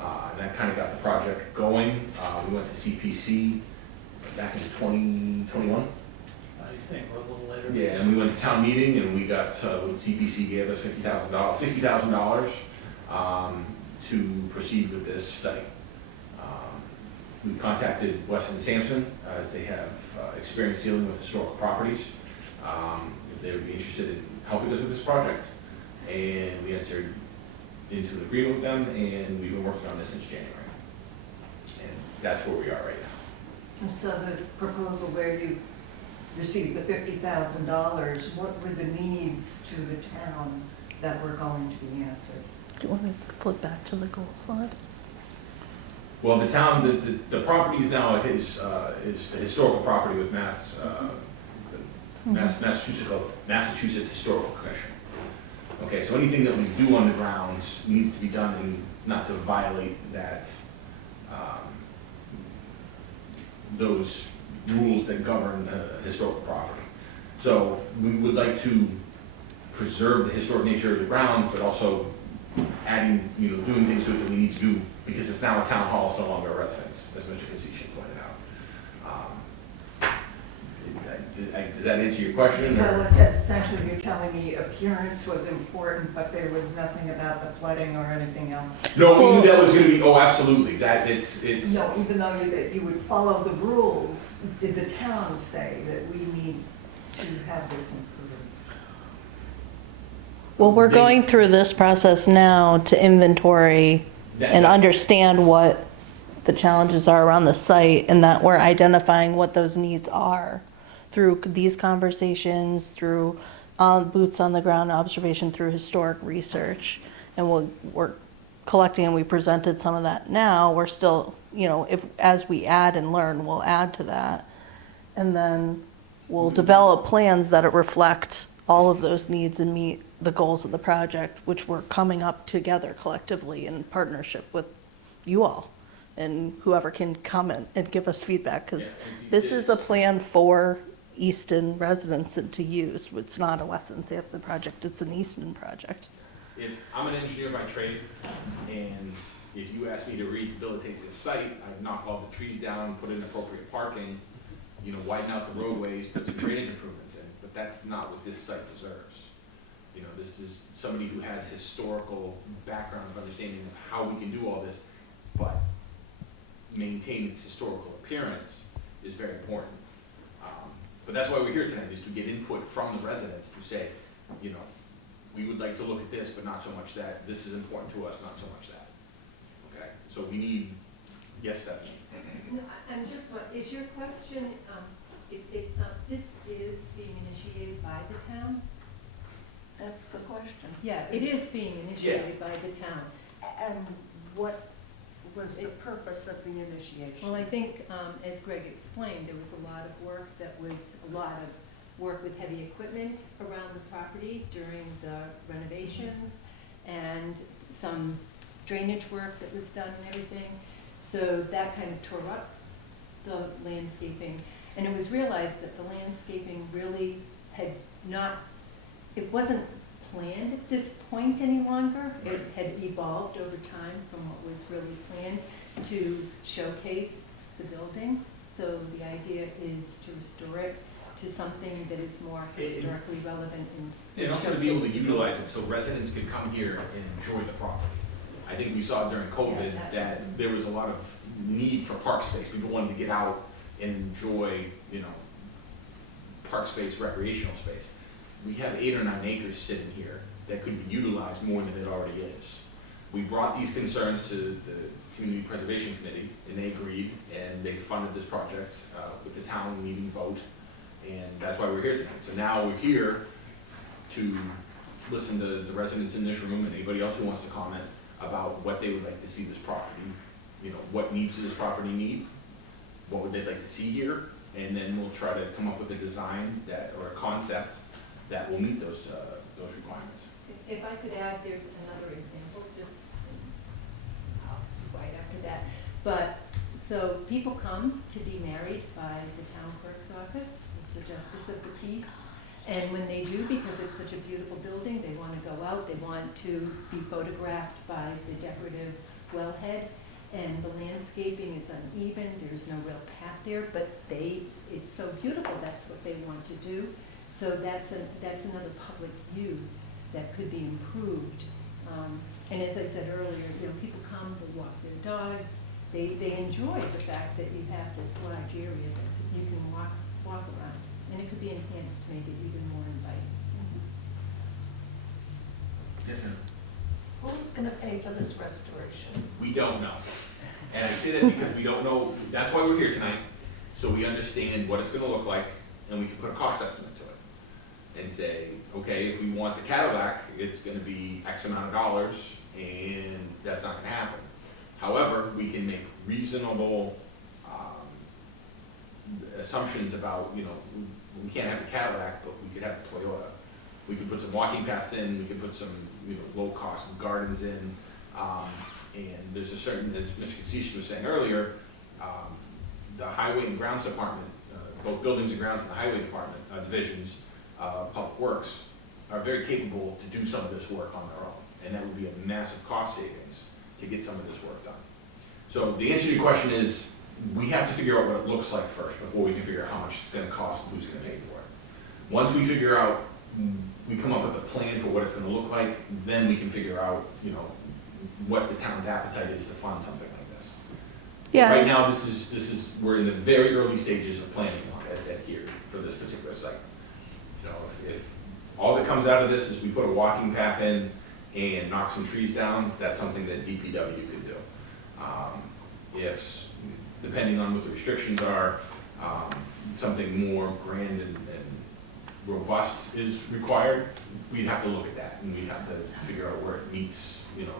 And that kind of got the project going. We went to CPC back in 2021. I think, or a little later. Yeah, and we went to town meeting and we got, CPC gave us $60,000 to proceed with this study. We contacted Weston and Sampson, as they have experience dealing with historical properties, if they would be interested in helping us with this project. And we entered into an agreement with them, and we've been working on this since January. And that's where we are right now. And so the proposal where you received the $50,000, what were the needs to the town that were going to be answered? Do you want to flip back to the goal slide? Well, the town, the property is now is a historical property with Massachusetts Historical Commission. Okay, so anything that we do on the grounds needs to be done and not to violate that, those rules that govern historical property. So we would like to preserve the historic nature of the grounds, but also adding, doing things to it that we need to do, because it's now a town hall, it's no longer a residence, as Mr. Casician pointed out. Does that answer your question? Or? Well, that's essentially, you're telling me appearance was important, but there was nothing about the flooding or anything else. No, we knew that was going to be. Oh, absolutely. That it's. No, even though that you would follow the rules, did the town say that we need to have this improved? Well, we're going through this process now to inventory and understand what the challenges are around the site, and that we're identifying what those needs are through these conversations, through boots on the ground observation through historic research. And we're collecting, and we presented some of that now. We're still, as we add and learn, we'll add to that. And then we'll develop plans that reflect all of those needs and meet the goals of the project, which we're coming up together collectively in partnership with you all and whoever can comment and give us feedback, because this is a plan for Easton residents and to use. It's not a Weston Sampson project, it's an Easton project. If I'm an engineer by trade, and if you ask me to rehabilitate this site, I'd knock all the trees down, put in appropriate parking, widen out the roadways, put some drainage improvements in, but that's not what this site deserves. This is somebody who has historical background of understanding of how we can do all this, but maintain its historical appearance is very important. But that's why we're here tonight, is to get input from the residents to say, we would like to look at this, but not so much that. This is important to us, not so much that. Okay, so we need, yes, Stephanie? No, I'm just, is your question, this is being initiated by the town? That's the question. Yeah, it is being initiated by the town. And what was the purpose of the initiation? Well, I think, as Greg explained, there was a lot of work with heavy equipment around the property during the renovations, and some drainage work that was done and everything. So that kind of tore up the landscaping. And it was realized that the landscaping really had not, it wasn't planned at this point any longer. It had evolved over time from what was really planned to showcase the building. So the idea is to restore it to something that is more historically relevant And also to be able to utilize it so residents could come here and enjoy the property. I think we saw during COVID that there was a lot of need for park space. People wanted to get out and enjoy, park space, recreational space. We have 8 or 9 acres sitting here that could be utilized more than it already is. We brought these concerns to the Community Preservation Committee, and they agreed, and they funded this project with the town meeting vote, and that's why we're here tonight. So now we're here to listen to the residents in this room and anybody else who wants to comment about what they would like to see this property, what needs does this property need, what would they like to see here, and then we'll try to come up with a design or a concept that will meet those requirements. If I could add, there's another example, just right after that. But, so people come to be married by the town clerk's office, as the justice of the peace. And when they do, because it's such a beautiful building, they want to go out, they want to be photographed by the decorative wellhead. And the landscaping is uneven, there's no real path there, but it's so beautiful, that's what they want to do. So that's another public use that could be improved. And as I said earlier, people come, they walk their dogs, they enjoy the fact that you have this large area that you can walk around. And it could be enhanced to make it even more inviting. Yes, ma'am. Who's gonna pay for this restoration? We don't know. And I say that because we don't know, that's why we're here tonight, so we understand what it's gonna look like, and we can put a cost estimate to it. And say, okay, if we want the Cadillac, it's gonna be X amount of dollars, and that's not gonna happen. However, we can make reasonable assumptions about, we can't have the Cadillac, but we could have the Toyota. We could put some walking paths in, we could put some, low-cost gardens in, and there's a certain, as Mr. Kacish was saying earlier, the Highway and Grounds Department, both Buildings and Grounds and the Highway Department divisions, Public Works, are very capable to do some of this work on their own, and that would be a massive cost savings to get some of this work done. So the answer to your question is, we have to figure out what it looks like first before we can figure out how much it's gonna cost and who's gonna pay for it. Once we figure out, we come up with a plan for what it's gonna look like, then we can figure out, what the town's appetite is to fund something like this. Yeah. Right now, we're in the very early stages of planning on it here for this particular site. If all that comes out of this is we put a walking path in and knock some trees down, that's something that DPW could do. If, depending on what the restrictions are, something more grand and robust is required, we'd have to look at that, and we'd have to figure out where it meets, you know,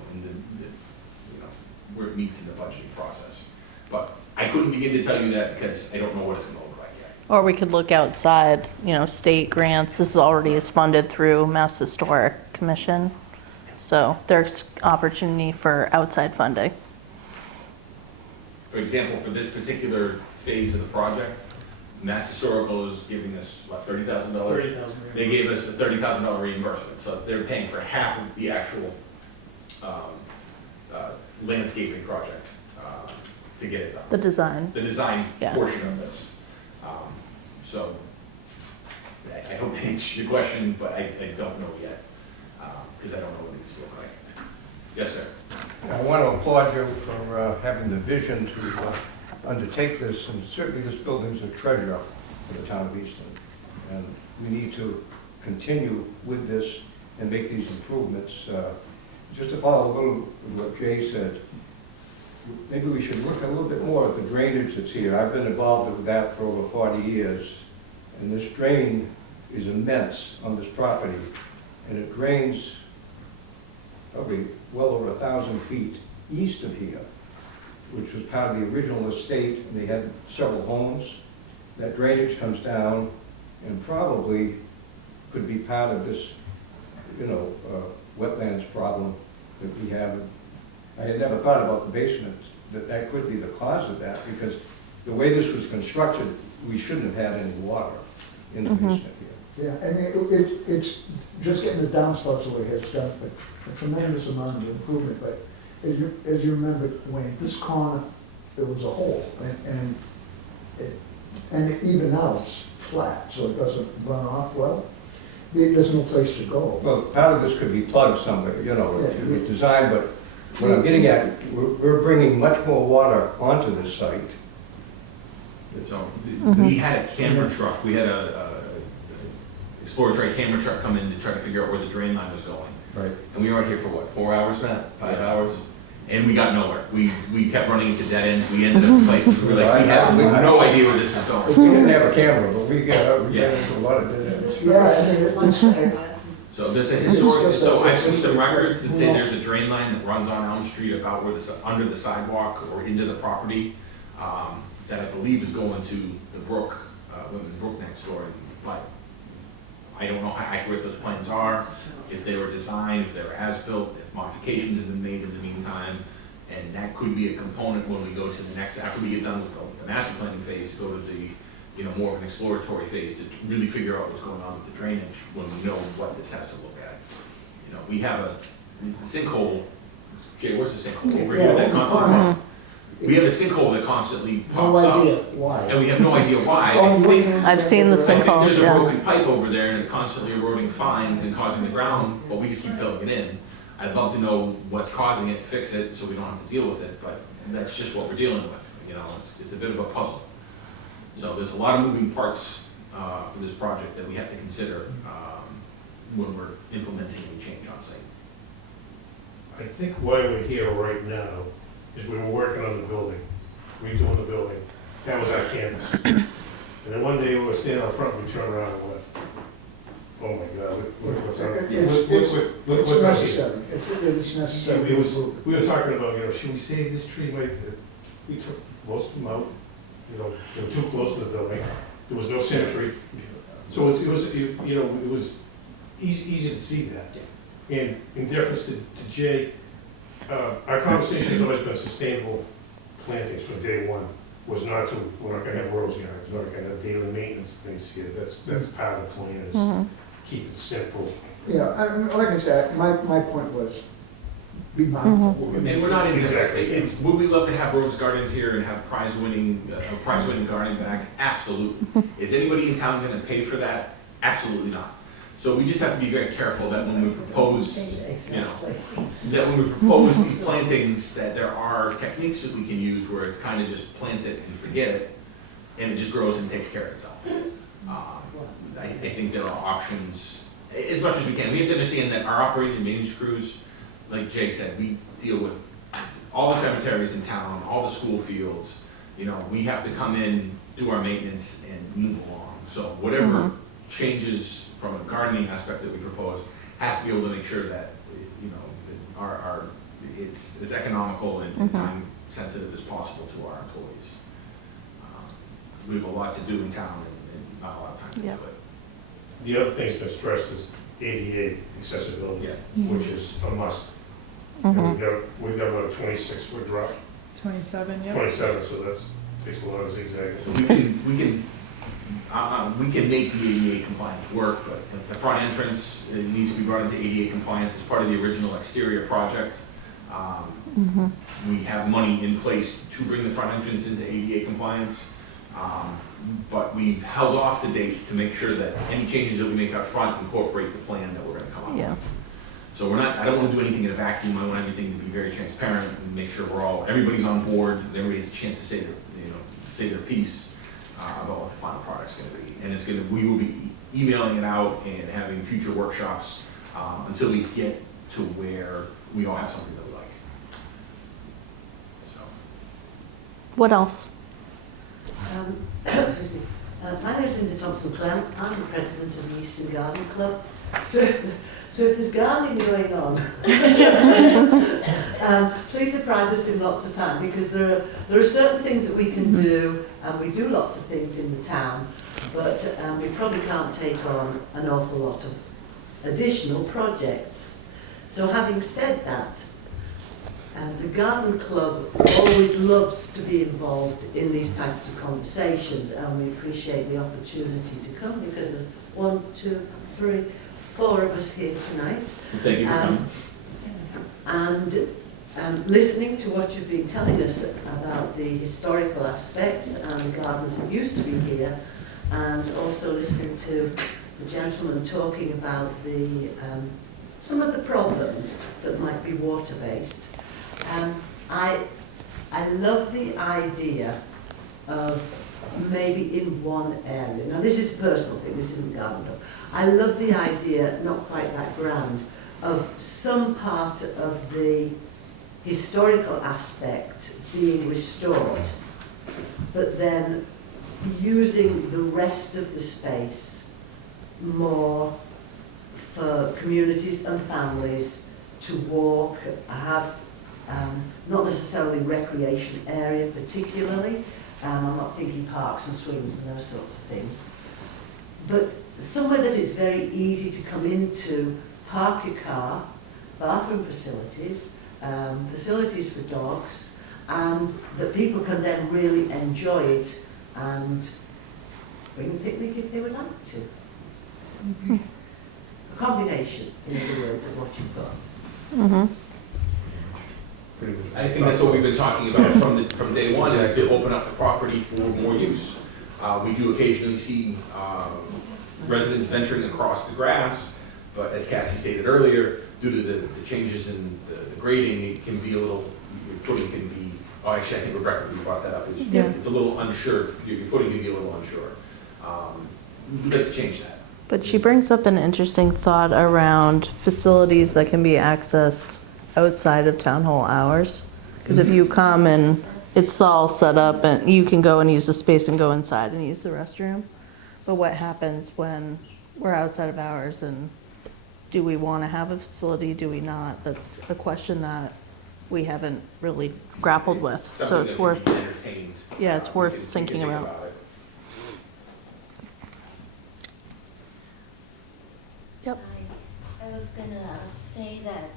where it meets in the budgeting process. But I couldn't begin to tell you that because I don't know what it's gonna look like yet. Or we could look outside, state grants. This already is funded through Mass Historic Commission. So there's opportunity for outside funding. For example, for this particular phase of the project, Mass Historical is giving us, what, $30,000? $30,000. They gave us a $30,000 reimbursement, so they're paying for half of the actual landscaping project to get it done. The design. The design Yeah. portion of this. So I hope to answer your question, but I don't know yet, because I don't know what it needs to look like. Yes, sir. I want to applaud you for having the vision to undertake this, and certainly this building's a treasure for the town of Easton. And we need to continue with this and make these improvements. Just to follow a little of what Jay said, maybe we should look a little bit more at the drainage that's here. I've been involved with that for over 40 years, and this drain is immense on this property, and it drains probably well over 1,000 feet east of here, which was part of the original estate, and they had several homes. That drainage comes down and probably could be part of this, wetlands problem that we have. I had never thought about the basement, that could be the cause of that, because the way this was constructed, we shouldn't have had any water in the basement here. Yeah, and it's, just getting the downspouts away has done a tremendous amount of improvement, but as you remember, Wayne, this corner, there was a hole, and even now it's flat, so it doesn't run off well. There's no place to go. Well, part of this could be plugged somewhere, Yeah. design, but what I'm getting at, we're bringing much more water onto this site. So we had a camera truck, we had a exploratory camera truck come in to try to figure out where the drain line was going. Right. And we were out here for what, 4 hours, Matt? 5 hours? And we got nowhere. We kept running into dead ends. We ended up in places we were like, we have no idea where this is We going. didn't have a camera, but we get into a lot of dead ends. Yeah, So there's a historic, so I've seen some records that say there's a drain line that runs on Elm Street about where under the sidewalk or into the property, that I believe is going to the brook, Women's Brook next door. But I don't know how accurate those plans are, if they were designed, if they were as-built, if modifications have been made in the meantime. And that could be a component when we go to the next, after we get done with the master planning phase, to go to the, more of an exploratory phase to really figure out what's going on with the drainage when we know what this has to look at. We have a sinkhole, Jay, where's the sinkhole? Over here that constantly, we have a sinkhole that constantly pops no up. idea why. And we have no idea why. I've seen the I think sinkhole, there's a yeah. broken pipe over there and it's constantly eroding fines and causing the ground, but we just keep filling it in. I'd love to know what's causing it, fix it, so we don't have to deal with it, but that's just what we're dealing with, it's a bit of a puzzle. So there's a lot of moving parts, for this project that we have to consider, when we're implementing any change on site. I think why we're here right now is we were working on the building, redoing the building. That was our campus. And then one day we were standing out front, we turned around and went, oh my God, look what's up. Look It's what's up here. necessary, it's necessary. We were talking about, should we save this tree right there? We took most of them out, they were too close to the building. There was no symmetry. So it was easy to see that. And in deference to Jay, our conversation has always been sustainable plantings from day one. We're not gonna have rose gardens, we're not gonna have daily maintenance things here. That's part of the plan, is keep it simple. Yeah, like I said, my point was, be mindful. And we're not into Exactly. would we love to have rose gardens here and have prize-winning gardening bag? Absolutely. Is anybody in town gonna pay for that? Absolutely not. So we just have to be very careful that when we propose, these plantings, that there are techniques that we can use where it's kind of just plant it and forget it, and it just grows and takes care of itself. I think there are options, as much as we can. We have to understand that our operating and maintenance crews, like Jay said, we deal with all the cemeteries in town, all the school fields. We have to come in, do our maintenance, and move along. So whatever changes from a gardening aspect that we propose has to be able to make sure that, you know, it's as economical and time sensitive as possible to our employees. We have a lot to do in town and not a lot of time to do Yeah. it. The other thing that's been stressed is ADA accessibility, Yeah. which is a must. And we've got about a 26-foot drop, 27, yeah. 27, so that's, takes a lot of zigzagging. We can make the ADA compliance work, but the front entrance, it needs to be brought into ADA compliance as part of the original exterior project. We have money in place to bring the front entrance into ADA compliance, but we've held off to date to make sure that any changes that we make up front incorporate the plan that we're gonna come up Yeah. with. So I don't wanna do anything in a vacuum, I want everything to be very transparent and make sure everybody's on board, and everybody has a chance to say their piece about what the final product's gonna be. And we will be emailing it out and having future workshops until we get to where we all have something that we like. So. What else? Excuse me. My name is Linda Thompson-Clem. I'm the president of the Easton Garden Club. So if there's gardening going on, please surprise us in lots of time, because there are certain things that we can do, and we do lots of things in the town, but we probably can't take on an awful lot of additional projects. So having said that, the Garden Club always loves to be involved in these types of conversations, and we appreciate the opportunity to come, because there's 1, 2, 3, 4 of us here tonight. Thank you for coming. And listening to what you've been telling us about the historical aspects and the gardens that used to be here, and also listening to the gentleman talking about some of the problems that might be water-based. I love the idea of maybe in one area, now this is a personal thing, this isn't Garden Club, I love the idea, not quite that grand, of some part of the historical aspect being restored, but then using the rest of the space more for communities and families to walk, have not necessarily recreation area particularly, I'm not thinking parks and swings and those sorts of things, but somewhere that it's very easy to come into, park your car, bathroom facilities, facilities for dogs, and that people can then really enjoy it and bring a picnic if they would like to. A combination, in other words, of what you've got. I think that's what we've been talking about from day one, is to open up the property for more use. We do occasionally see residents venturing across the grass, but as Cassie stated earlier, due to the changes in the grading, it can be a little, your footing can be, actually I think Rebecca brought that up, it's a little unsure, your footing can be a little unsure. We'd like to change that. But she brings up an interesting thought around facilities that can be accessed outside of town hall hours. Because if you come and it's all set up and you can go and use the space and go inside and use the restroom. But what happens when we're outside of hours, and do we want to have a facility, do we not? That's a question that we haven't really grappled with. So it's worth, yeah, it's worth thinking about. it. Yep. I was gonna say that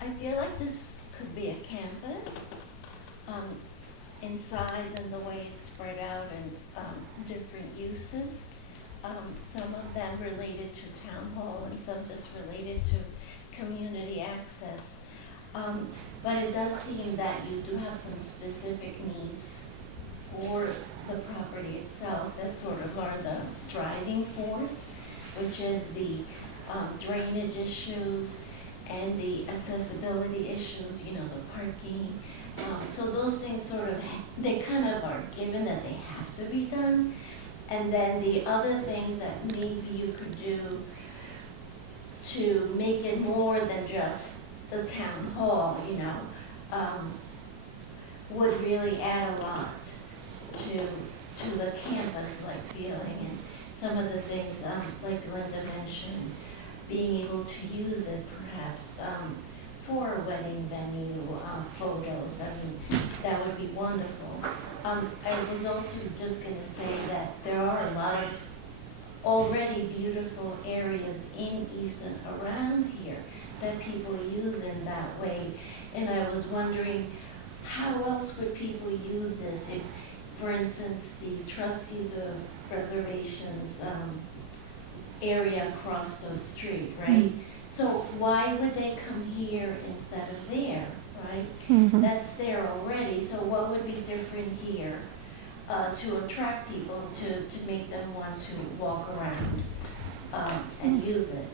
I feel like this could be a campus in size and the way it's spread out and different uses. Some of them related to town hall and some just related to community access. But it does seem that you do have some specific needs for the property itself that sort of are the driving force, which is the drainage issues and the accessibility issues, you know, the parking. So those things sort of, they kind of are given that they have to be done. And then the other things that maybe you could do to make it more than just the town hall, you know, would really add a lot to the campus-like feeling. And some of the things, like Linda mentioned, being able to use it perhaps for a wedding venue, photos, I mean, that would be wonderful. I was also just gonna say that there are a lot of already beautiful areas in Easton around here that people use in that way. And I was wondering, how else would people use this if, for instance, the trustees of reservations area across the street, right? So why would they come here instead of there, right? That's there already, so what would be different here to attract people, to make them want to walk around and use it?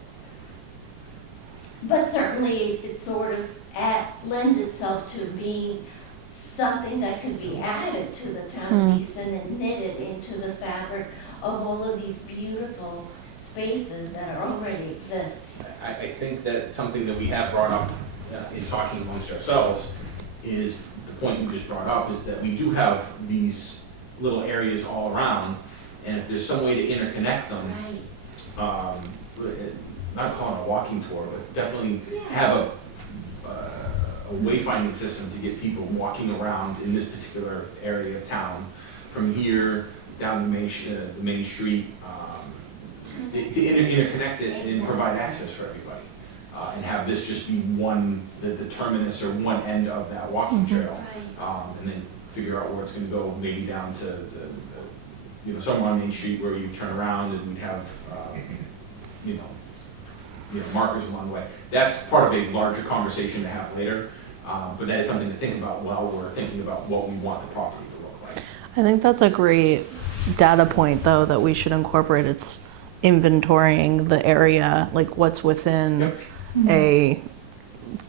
But certainly it sort of lends itself to being something that could be added to the town of Easton and knitted into the fabric of all of these beautiful spaces that already exist. I think that something that we have brought up in talking amongst ourselves is, the point you just brought up, is that we do have these little areas all around, and if there's some way to interconnect them, not calling it a walking tour, but definitely have a wayfinding system to get people walking around in this particular area of town, from here down the main street, to interconnect it and provide access for everybody. And have this just be the terminus or one end of that walking trail, and then figure out where it's gonna go, maybe down to somewhere on Main Street where you turn around and we'd have, markers along the way. That's part of a larger conversation to have later, but that is something to think about while we're thinking about what we want the property to look like. I think that's a great data point, though, that we should incorporate. It's inventorying the area, like what's within a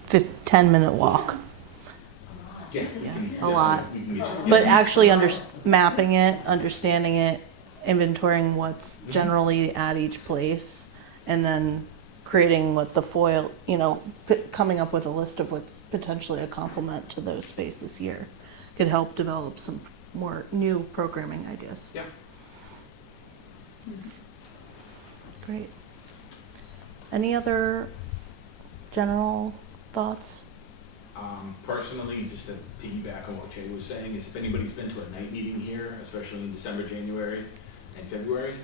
10-minute walk. Yeah, A lot. But actually mapping it, understanding it, inventorying what's generally at each place, and then creating what the foil, coming up with a list of what's potentially a complement to those spaces here could help develop some more new programming ideas. Yeah. Great. Any other general thoughts? Personally, just to piggyback on what Jay was saying, is if anybody's been to a night meeting here, especially in December, January, and February,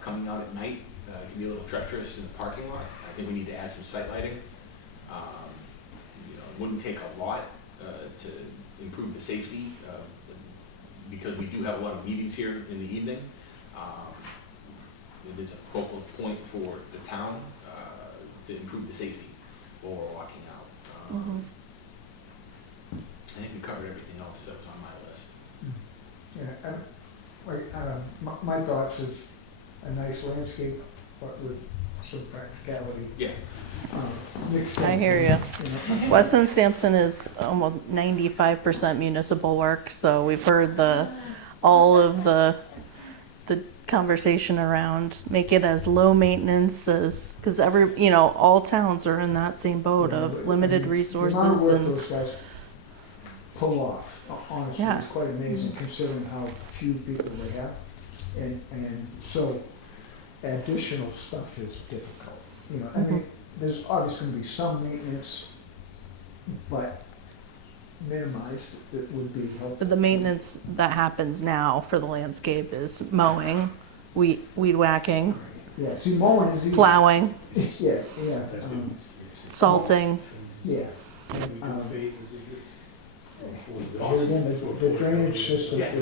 coming out at night can be a little treacherous in the parking lot. I think we need to add some site lighting. It wouldn't take a lot to improve the safety, because we do have a lot of meetings here in the evening. It is a focal point for the town to improve the safety while we're walking out. I think we covered everything else that was on my list. Yeah, my thoughts is a nice landscape, but with some practicality. Yeah. Mixed I in, hear you. Weston Sampson is almost 95% municipal work, so we've heard all of the conversation around make it as low maintenance as, because all towns are in that same boat of limited resources. The amount of work and those guys pull off, honestly, Yeah. is quite amazing considering how few people they have. And so additional stuff is difficult. I mean, there's obviously going to be some maintenance, but minimized, it would be helpful. But the maintenance that happens now for the landscape is mowing, weed whacking, Yeah, see, mowing is easy. plowing, Yeah, salting. yeah. Here again, the drainage system is,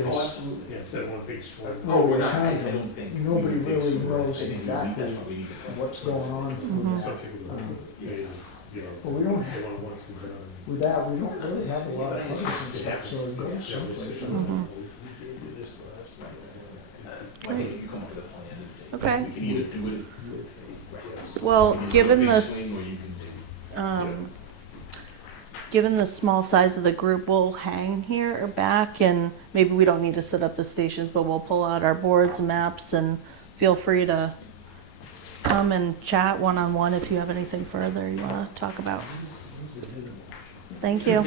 Yeah, instead of one big swipe. We're not, I kind of- don't think. nobody really knows I think exactly that's what we need to- what's going on with Some that. people, Well, we don't, they want to once and done. with that, we don't really have a lot of puzzles and stuff, so it goes someplace. I think you come up with a plan and say, Okay. we can either do it with. Well, you can do a given big this, swing, or you can do- given the small size of the group, we'll hang here or back, and maybe we don't need to set up the stations, but we'll pull out our boards and maps, and feel free to come and chat one-on-one if you have anything further you want to talk about. Thank you.